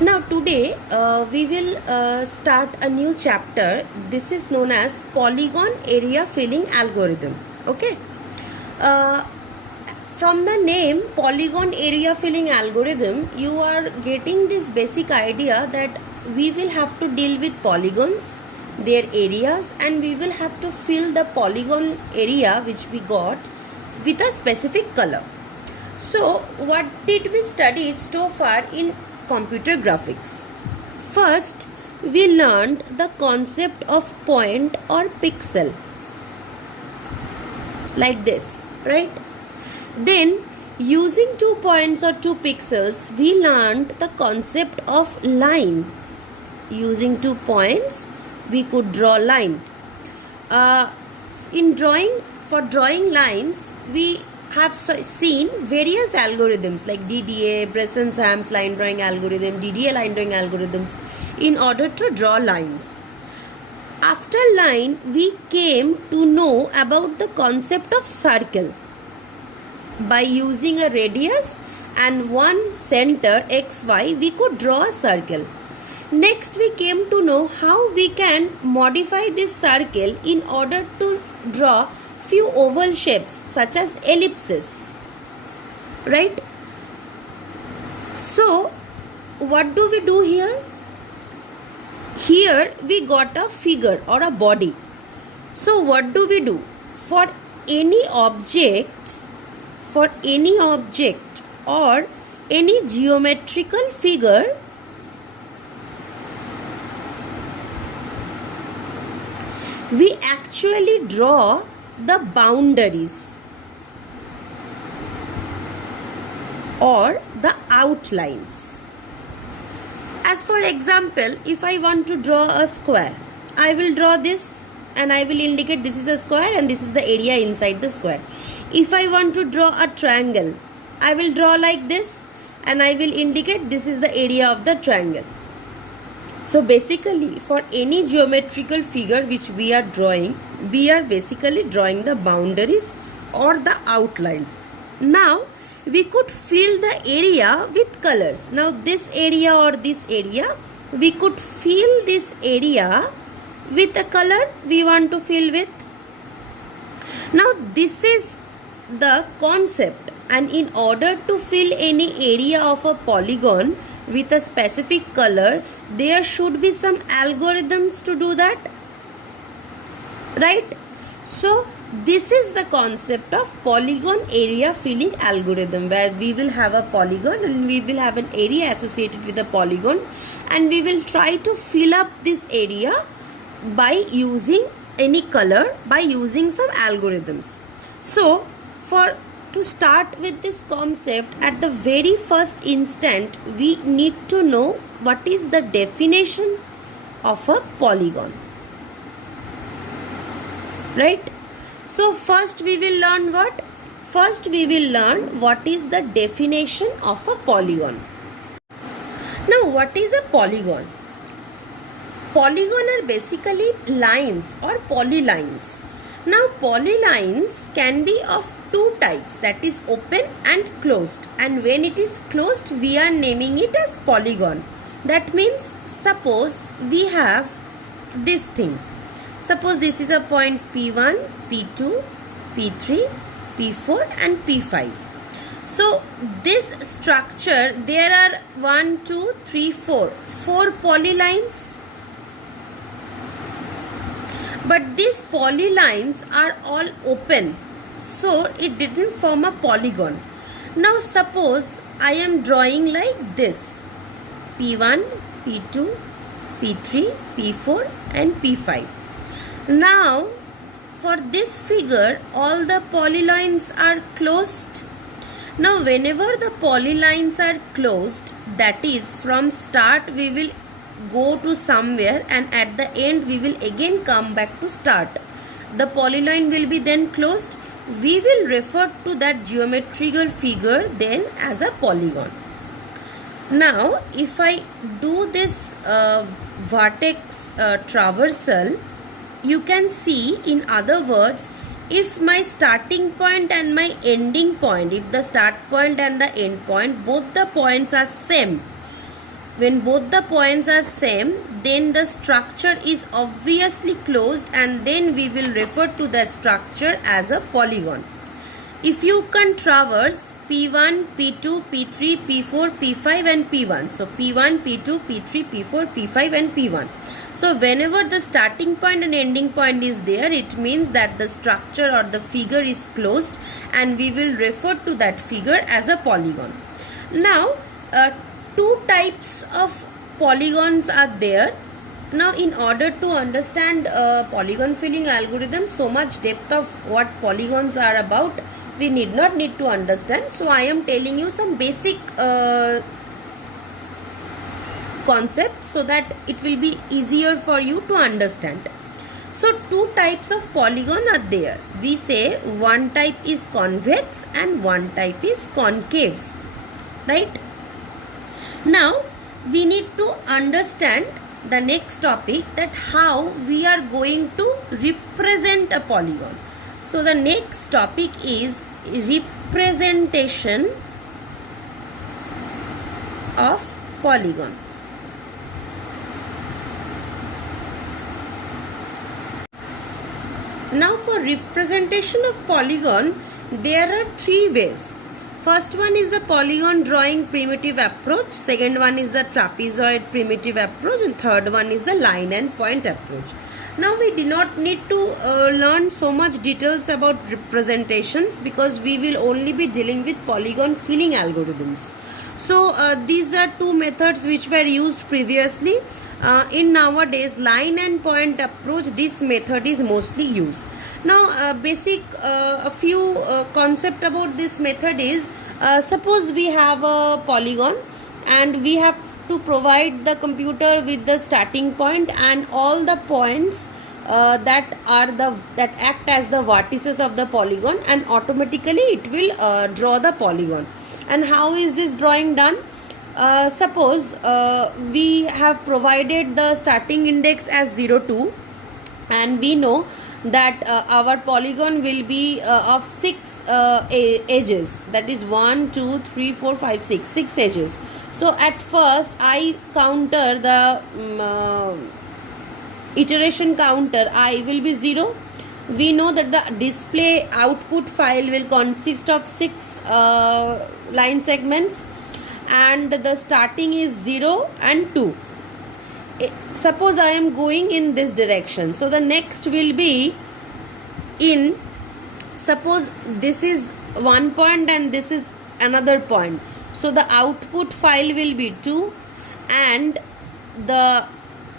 Now today we will start a new chapter. This is known as polygon area filling algorithm. Okay. Uh, from the name polygon area filling algorithm, you are getting this basic idea that we will have to deal with polygons, their areas, and we will have to fill the polygon area which we got with a specific color. So, what did we study so far in computer graphics? First, we learned the concept of point or pixel, like this, right? Then, using 2 points or 2 pixels, we learned the concept of line. Using 2 points, we could draw line. In drawing, for drawing lines, we have seen various algorithms like DDA, Bresson-Sams line drawing algorithm, DDA line drawing algorithms in order to draw lines. After line, we came to know about the concept of circle. By using a radius and one center XY, we could draw a circle. Next, we came to know how we can modify this circle in order to draw few oval shapes such as ellipses, right? So, what do we do here? Here we got a figure or a body. So, what do we do? For any object or any geometrical figure, we actually draw the boundaries or the outlines. As for example, if I want to draw a square, I will draw this and I will indicate this is a square and this is the area inside the square. If I want to draw a triangle, I will draw like this and I will indicate this is the area of the triangle. So basically, for any geometrical figure which we are drawing, we are basically drawing the boundaries or the outlines. Now, we could fill the area with colors. Now, this area or this area, we could fill this area with a color we want to fill with. Now, this is the concept, and in order to fill any area of a polygon with a specific color, there should be some algorithms to do that, right? So this is the concept of polygon area filling algorithm, where we will have a polygon and we will have an area associated with the polygon, and we will try to fill up this area by using any color, by using some algorithms. So to start with this concept, at the very first instant, we need to know what is the definition of a polygon, right? So first we will learn what? First we will learn what is the definition of a polygon. Now, what is a polygon? Polygon are basically lines or polylines. Now, polylines can be of two types, that is open and closed, and when it is closed, we are naming it as polygon. That means, suppose we have these things. Suppose this is a point P1, P2, P3, P4 and P5. So this structure, there are 1, 2, 3, 4 polylines. But these polylines are all open, so it didn't form a polygon. Now suppose I am drawing like this: P1, P2, P3, P4 and P5. Now for this figure, all the polylines are closed. Now whenever the polylines are closed, that is, from start we will go to somewhere and at the end we will again come back to start. The polyline will be then closed. We will refer to that geometrical figure then as a polygon. Now if I do this vertex traversal, you can see, in other words, if my starting point and my ending point, if the start point and the end point, both the points are same, When both the points are same, then the structure is obviously closed, and then we will refer to the structure as a polygon. If you can traverse P1, P2, P3, P4, P5 and P1. So P1, P2, P3, P4, P5 and P1. So whenever the starting point and ending point is there, it means that the structure or the figure is closed, and we will refer to that figure as a polygon. Now, two types of polygons are there. Now, in order to understand polygon filling algorithm, so much depth of what polygons are about, we need not to understand. So I am telling you some basic concepts so that it will be easier for you to understand. So two types of polygon are there. We say one type is convex and one type is concave, right? Now we need to understand the next topic, that how we are going to represent a polygon. So the next topic is representation of polygon. Now for representation of polygon, there are three ways. First one is the polygon drawing primitive approach, second one is the trapezoid primitive approach, and third one is the line and point approach. Now we do not need to learn so much details about representations, because we will only be dealing with polygon filling algorithms. So these are two methods which were used previously. In nowadays line and point approach, this method is mostly used. Now a few concept about this method is, suppose we have a polygon and we have to provide the computer with the starting point and all the points that act as the vertices of the polygon, and automatically it will draw the polygon. And how is this drawing done? Suppose we have provided the starting index as 0, 2, and we know that our polygon will be of 6 edges, that is 1, 2, 3, 4, 5, 6 edges. So at first I counter the iteration counter, I will be 0. We know that the display output file will consist of 6 line segments, and the starting is 0 and 2. Suppose I am going in this direction, so the next will be in, suppose this is one point and this is another point, so the output file will be 2 and the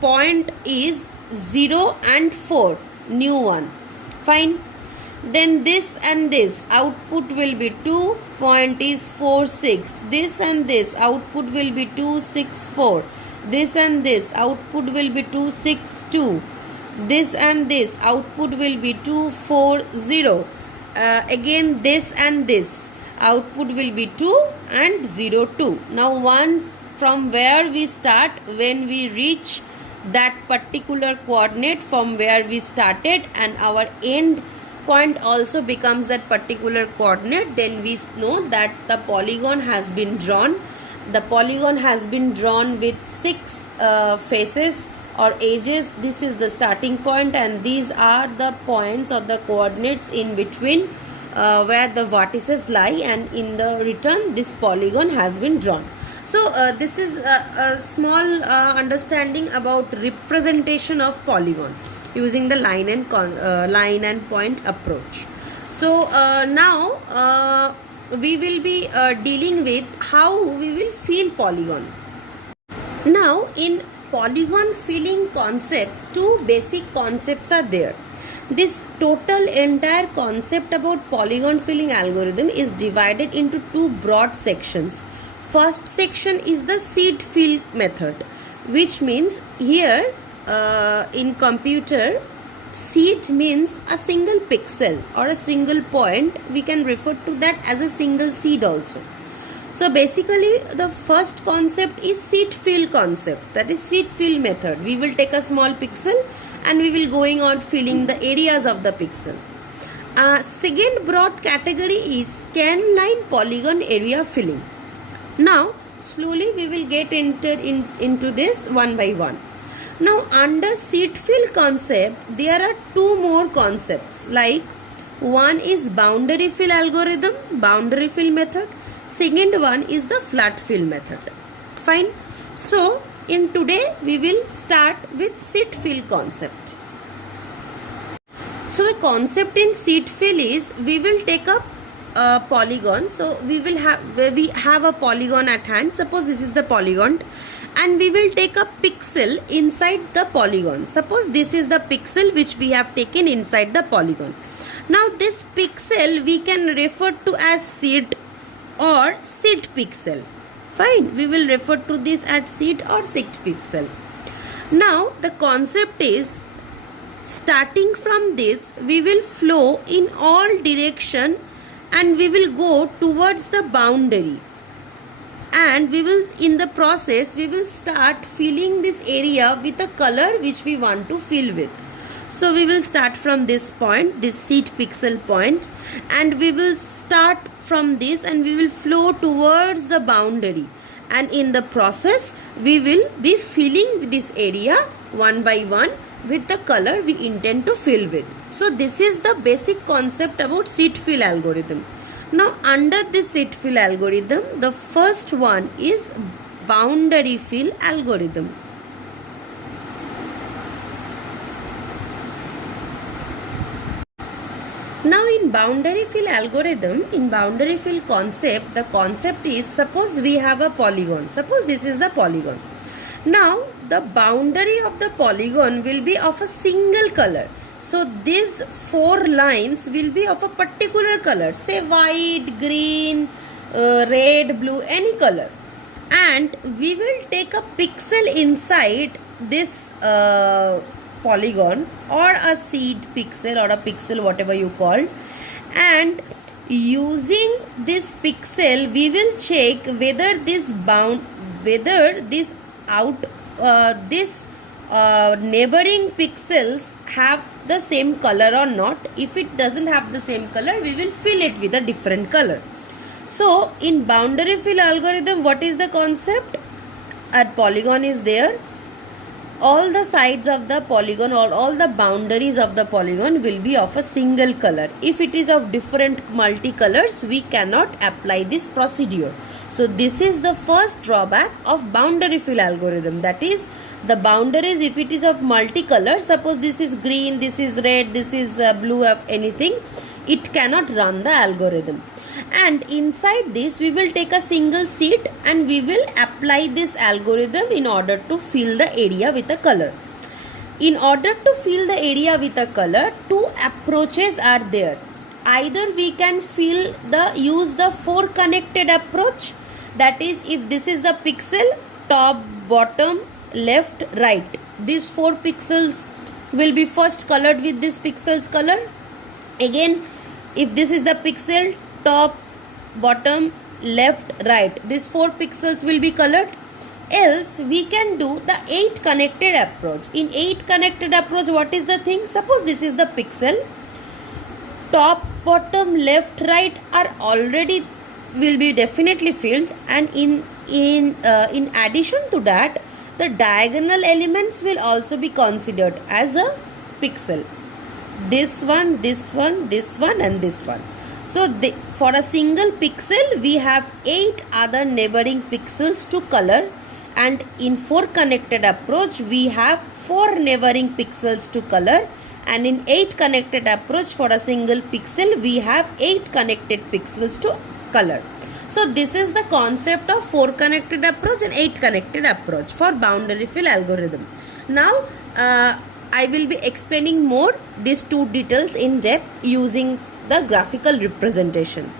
point is 0 and 4, new one, fine. Then this and this output will be 2, point is 4, 6. This and this output will be 2, 6, 4. This and this output will be 2, 6, 2. This and this output will be 2, 4, 0. Again this and this output will be 2 and 0, 2. Now once from where we start, when we reach that particular coordinate from where we started, and our end point also becomes that particular coordinate, then we know that the polygon has been drawn. The polygon has been drawn with 6 faces or edges. This is the starting point, and these are the points or the coordinates in between where the vertices lie, and in the return this polygon has been drawn. So this is a small understanding about representation of polygon using the line and point approach. So now we will be dealing with how we will fill polygon. Now in polygon filling concept, two basic concepts are there. This total entire concept about polygon filling algorithm is divided into two broad sections. First section is the seed fill method, which means here in computer, seed means a single pixel or a single point. We can refer to that as a single seed also. So basically the first concept is seed fill concept, that is seed fill method. We will take a small pixel and we will going on filling the areas of the pixel. Second broad category is scan line polygon area filling. Now slowly we will get into this one by one. Now under seed fill concept, there are two more concepts, like one is boundary fill algorithm, boundary fill method. Second one is the flat fill method. Fine. So in today we will start with seed fill concept. So the concept in seed fill is we will take up a polygon. So we have a polygon at hand. Suppose this is the polygon, and we will take a pixel inside the polygon. Suppose this is the pixel which we have taken inside the polygon. Now this pixel we can refer to as seed or seed pixel. Fine, we will refer to this as seed or seed pixel. Now the concept is, starting from this we will flow in all direction and we will go towards the boundary, and we will, in the process we will start filling this area with a color which we want to fill with. So we will start from this point, this seed pixel point, and we will start from this and we will flow towards the boundary, and in the process we will be filling this area one by one with the color we intend to fill with. So this is the basic concept about seed fill algorithm. Now under this seed fill algorithm, the first one is boundary fill algorithm. Now in boundary fill algorithm, in boundary fill concept, the concept is, suppose we have a polygon. Suppose this is the polygon. Now the boundary of the polygon will be of a single color. So these four lines will be of a particular color, say white, green, red, blue, any color. And we will take a pixel inside this polygon or a seed pixel or a pixel, whatever you call, and using this pixel we will check whether this neighboring pixels have the same color or not. If it doesn't have the same color, we will fill it with a different color. So in boundary fill algorithm, what is the concept? A polygon is there. All the sides of the polygon or all the boundaries of the polygon will be of a single color. If it is of different multicolors, we cannot apply this procedure. So this is the first drawback of boundary fill algorithm. That is, the boundaries, if it is of multicolor, suppose this is green, this is red, this is blue, of anything, it cannot run the algorithm. And inside this we will take a single seed and we will apply this algorithm in order to fill the area with a color. In order to fill the area with a color, two approaches are there. Either we can use the four connected approach, that is, if this is the pixel, top, bottom, left, right, these four pixels will be first colored with this pixel's color. Again, if this is the pixel, top, bottom, left, right, these four pixels will be colored. Else we can do the 8 connected approach. In 8 connected approach, what is the thing? Suppose this is the pixel, top, bottom, left, right are already will be definitely filled, and in addition to that, the diagonal elements will also be considered as a pixel. This one, this one, this one, and this one. So for a single pixel we have 8 other neighboring pixels to color, and in 4 connected approach we have 4 neighboring pixels to color, and in 8 connected approach for a single pixel we have 8 connected pixels to color. So this is the concept of 4 connected approach and 8 connected approach for boundary fill algorithm. Now I will be explaining more these two details in depth using the graphical representation.